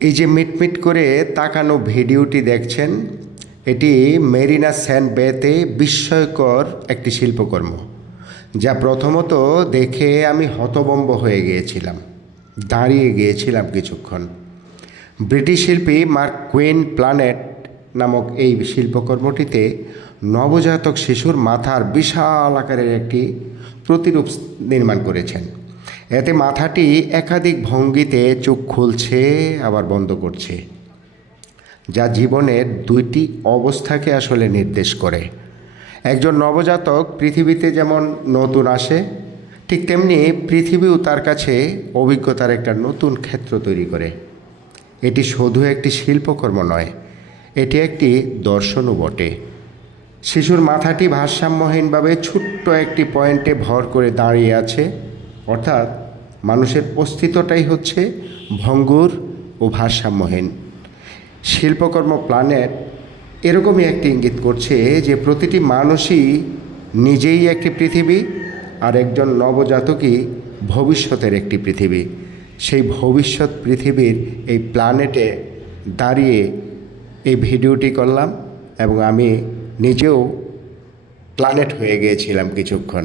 এই যে মিটমিট করে তাকানো ভিডিওটি দেখছেন, এটি মেরিনা স্যান্ড বেতে বিস্ময়কর একটি শিল্পকর্ম, যা প্রথমত দেখে আমি হতভম্ব হয়ে গিয়েছিলাম, দাঁড়িয়ে গিয়েছিলাম কিছুক্ষণ। ব্রিটিশ শিল্পী মার্ক কুইন প্ল্যানেট নামক এই শিল্পকর্মটিতে নবজাতক শিশুর মাথার বিশাল আকারের একটি প্রতিরূপ নির্মাণ করেছেন। এতে মাথাটি একাধিক ভঙ্গিতে চোখ খুলছে আবার বন্ধ করছে, যা জীবনের দুইটি অবস্থাকে আসলে নির্দেশ করে। একজন নবজাতক পৃথিবীতে যেমন নতুন আসে, ঠিক তেমনি পৃথিবীও তার কাছে অভিজ্ঞতার একটা নতুন ক্ষেত্র তৈরি করে। এটি শুধু একটি শিল্পকর্ম নয়, এটি একটি দর্শনও বটে। শিশুর মাথাটি ভারসাম্যহীনভাবে ছোট্ট একটি পয়েন্টে ভর করে দাঁড়িয়ে আছে, অর্থাৎ মানুষের অস্তিত্বটাই হচ্ছে ভঙ্গুর ও ভারসাম্যহীন। শিল্পকর্ম প্ল্যানেট এরকমই একটি ইঙ্গিত করছে যে প্রতিটি মানুষই নিজেই একটি পৃথিবী, আর একজন নবজাতকই ভবিষ্যতের একটি পৃথিবী। সেই ভবিষ্যৎ পৃথিবীর এই প্ল্যানেটে দাঁড়িয়ে এই ভিডিওটি করলাম এবং আমি নিজেও প্ল্যানেট হয়ে গিয়েছিলাম কিছুক্ষণ।